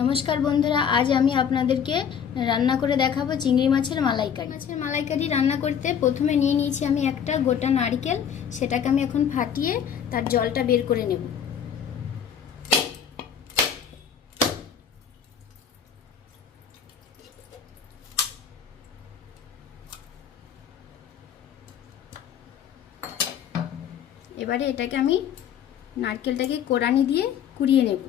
নমস্কার বন্ধুরা, আজ আমি আপনাদেরকে রান্না করে দেখাবো চিংড়ি মাছের মালাইকারি। মাছের মালাইকারি রান্না করতে প্রথমে নিয়ে নিয়েছি আমি একটা গোটা নারকেল, সেটাকে আমি এখন ফাটিয়ে তার জলটা বের করে নেব। এবারে এটাকে আমি নারকেলটাকে কোরানি দিয়ে কুড়িয়ে নেব।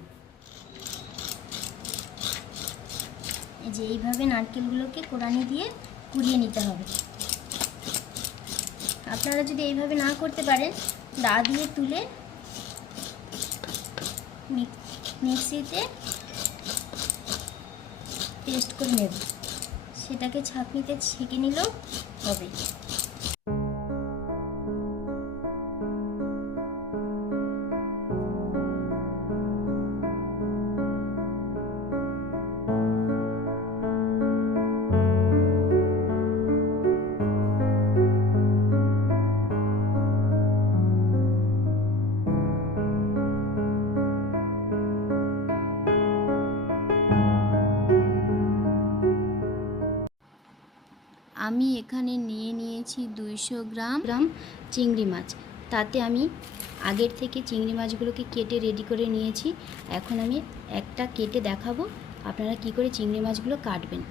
যে এইভাবে নারকেলগুলোকে কোরানি দিয়ে কুড়িয়ে নিতে হবে। আপনারা যদি এইভাবে না করতে পারেন, দা দিয়ে তুলে মিক্সিতে পেস্ট করে নেব সেটাকে ছাঁকনিতে ছেঁকে নিলেও হবে। নিয়েছি দুইশো গ্রাম গ্রাম চিংড়ি মাছ। তাতে আমি আগের থেকে চিংড়ি মাছগুলোকে কেটে রেডি করে নিয়েছি। এখন আমি একটা কেটে দেখাবো আপনারা কি করে চিংড়ি মাছগুলো কাটবেন।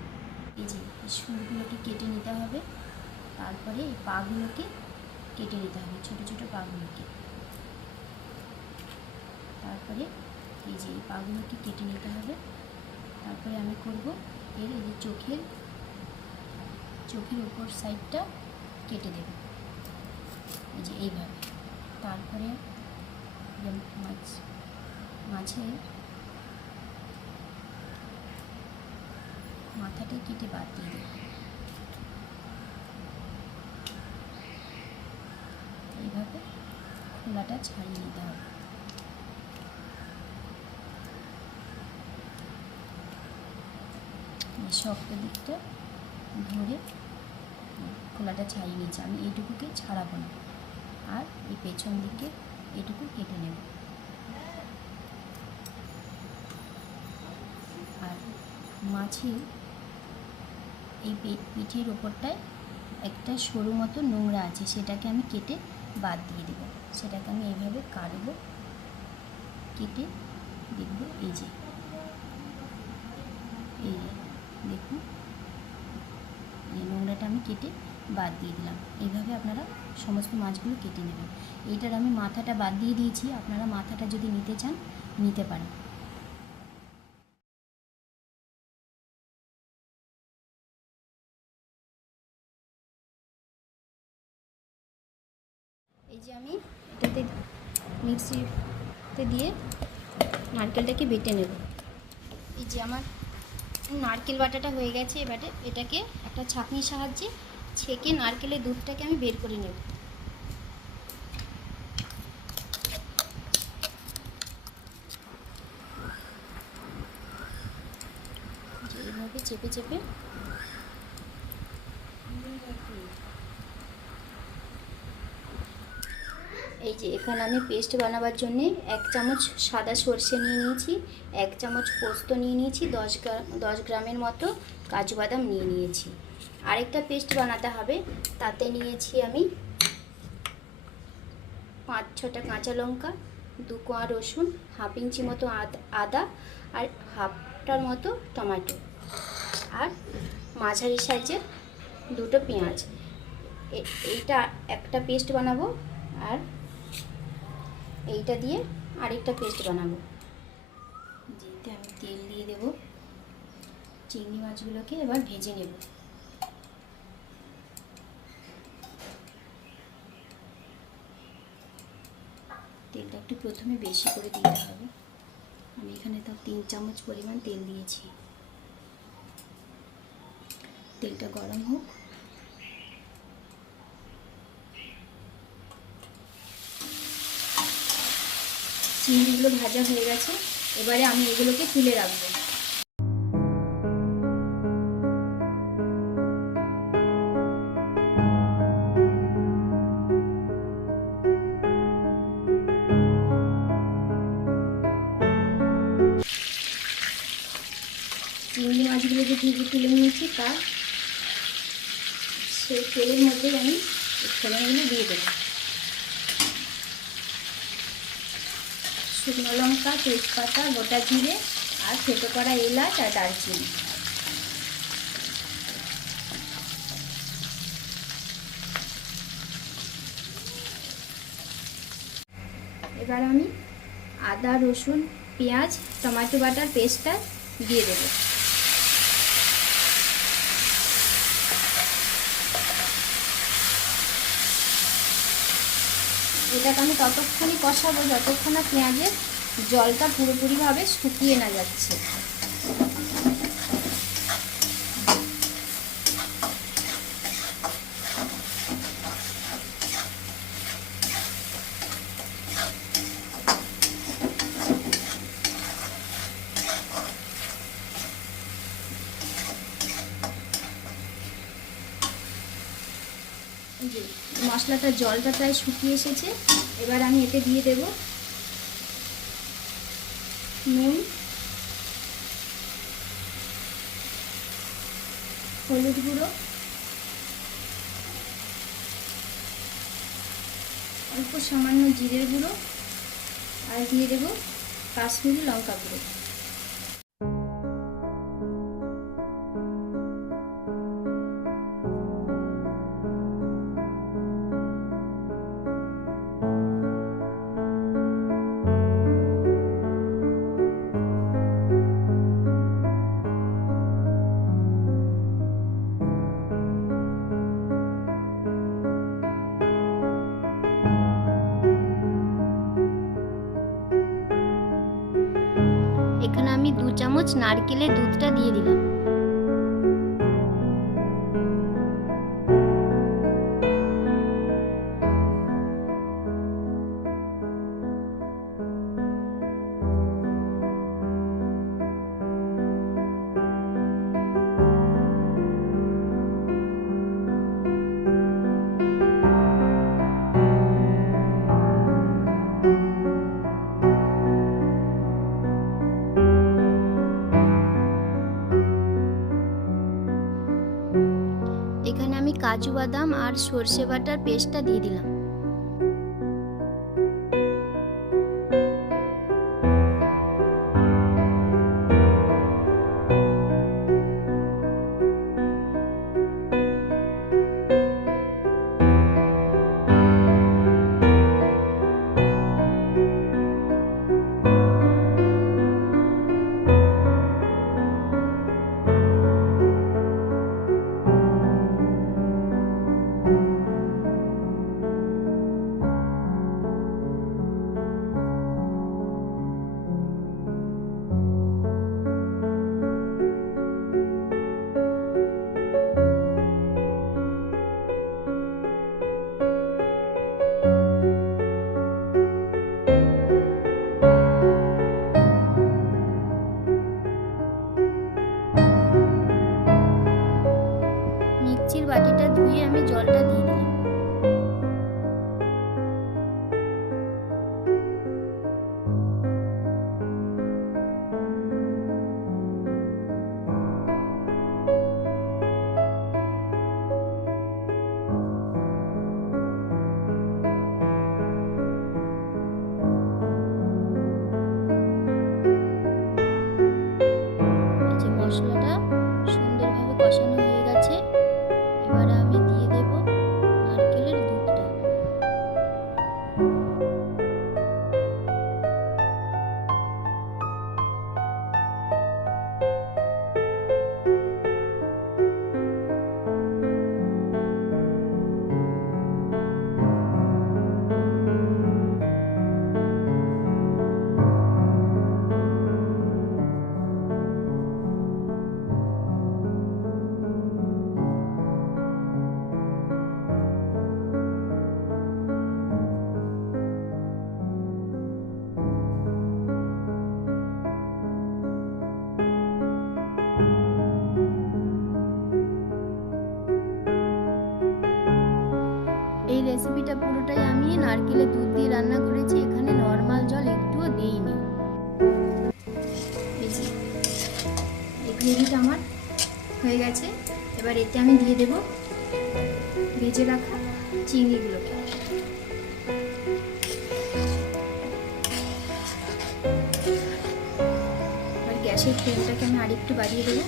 এই যে সুরগুলোকে কেটে নিতে হবে। তারপরে এই পাগুলোকে কেটে নিতে হবে, ছোট ছোট পাগুলোকে। তারপরে এই যে, এই পাগুলোকে কেটে নিতে হবে। তারপরে আমি করব এর এই যে চোখের চোখের উপর সাইডটা কেটে দেব। এই যে এইভাবে। তারপরে মাছ মাছের মাথাটা কেটে বাদ দিয়ে দেব এইভাবে খোলাটা ছাড়িয়ে নিতে হবে। শক্ত দিকটা ধরে খোলাটা ছাড়িয়ে নিয়েছি। আমি এইটুকুকে ছাড়াবো না। আর এই পেছন দিকে এটুকু কেটে নেব। আর মাছের এই পিঠের ওপরটায় একটা সরু মতো নোংরা আছে, সেটাকে আমি কেটে বাদ দিয়ে দেবো। সেটাকে আমি এইভাবে কাটবো, কেটে দেখব এই যে। এই দেখুন। এই নোংরাটা আমি কেটে বাদ দিয়ে দিলাম। এইভাবে আপনারা সমস্ত মাছগুলো কেটে নেবেন। এইটার আমি মাথাটা বাদ দিয়ে দিয়েছি। আপনারা মাথাটা যদি নিতে চান, নিতে পারেন। এই যে আমি এটাতে মিক্সিতে দিয়ে নারকেলটাকে বেটে নেব। এই যে আমার নারকেল বাটাটা হয়ে গেছে। এবারে এটাকে একটা ছাঁকনির সাহায্যে ছেঁকে নারকেলের দুধটাকে আমি বের করে নেব। এইভাবে চেপে চেপে এই যে এখানে আমি পেস্ট বানাবার জন্য এক চামচ সাদা সর্ষে নিয়ে নিয়েছি, এক চামচ পোস্ত নিয়ে নিয়েছি, দশ গ্রাম দশ গ্রামের মতো কাজু বাদাম নিয়ে নিয়েছি। আরেকটা পেস্ট বানাতে হবে। তাতে নিয়েছি আমি পাঁচ ছটা কাঁচা লঙ্কা, দু কোয়া রসুন, হাফ ইঞ্চি মতো আদ- আর হাফটার মতো টমেটো। আর মাঝারি সাইজের দুটো পেঁয়াজ। এইটা একটা পেস্ট বানাবো আর এইটা দিয়ে আরেকটা পেস্ট বানাবো। যেতে আমি তেল দিয়ে দেব। চিংড়ি মাছগুলোকে এবার ভেজে নেব। তেলটা একটু প্রথমে বেশি করে দিতে হবে আমি এখানে তো তিন চামচ পরিমাণ তেল দিয়েছি। তেলটা গরম হোক। চিংড়িগুলো ভাজা হয়ে গেছে। এবারে আমি এগুলোকে তুলে রাখব। তা সেই তেলের মধ্যেই আমি ফোড়নগুলো দিয়ে দেবো। শুকনো লঙ্কা, তেজপাতা, গোটা জিরে আর থেতো করা এলাচ আর দারচিনি। এবার আমি আদা, রসুন, পেঁয়াজ, টমেটো বাটার পেস্টটা দিয়ে দেবো। এটাকে আমি ততক্ষণই কষাবো যতক্ষণ না পেঁয়াজের জলটা পুরোপুরিভাবে শুকিয়ে না যাচ্ছে এই যে মশলাটার জলটা প্রায় শুকিয়ে এসেছে। এবার আমি এতে দিয়ে দেব নুন, হলুদ গুঁড়ো, অল্প সামান্য জিরের গুঁড়ো, আর দিয়ে দেব কাশ্মীরি লঙ্কা গুঁড়ো। এখানে আমি দু চামচ নারকেলের দুধটা দিয়ে দিলাম। কাজু বাদাম আর সর্ষে বাটার পেস্টটা দিয়ে দিলাম। এই রেসিপিটা পুরোটাই আমি নারকেলের দুধ দিয়ে রান্না করেছি, এখানে নর্মাল জল একটুও দিইনি। এই গ্রেভিটা আমার হয়ে গেছে। এবার এতে আমি দিয়ে দেব ভেজে রাখা চিংড়িগুলোকে। গ্যাসের ফ্লেমটাকে আমি আরেকটু বাড়িয়ে দেবো।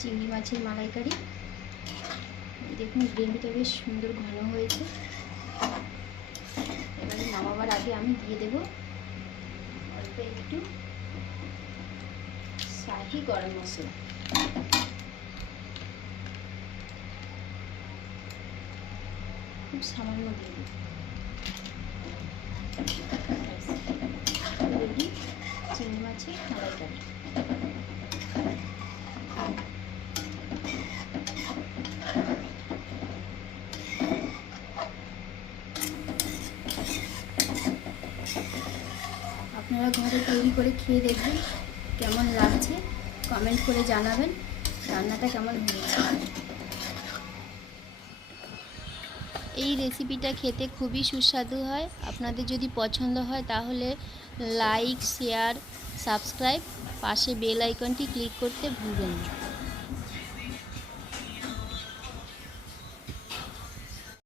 চিংড়ি মাছের মালাইকারি। দেখুন, গ্রেভিটা বেশ সুন্দর ঘন হয়েছে। এবারে নামাবার আগে আমি দিয়ে দেব অল্প একটু শাহি গরম মশলা। খুব সামান্য দিয়ে দেব রেডি চিংড়ি মাছের মালাইকারি আপনারা ঘরে তৈরি করে খেয়ে দেখবেন কেমন লাগছে। কমেন্ট করে জানাবেন। রান্নাটা কেমন হয়েছে? এই রেসিপিটা খেতে খুবই সুস্বাদু হয়। আপনাদের যদি পছন্দ হয় তাহলে লাইক শেয়ার সাবস্ক্রাইব পাশে বেল আইকনটি ক্লিক করতে ভুলবেন না।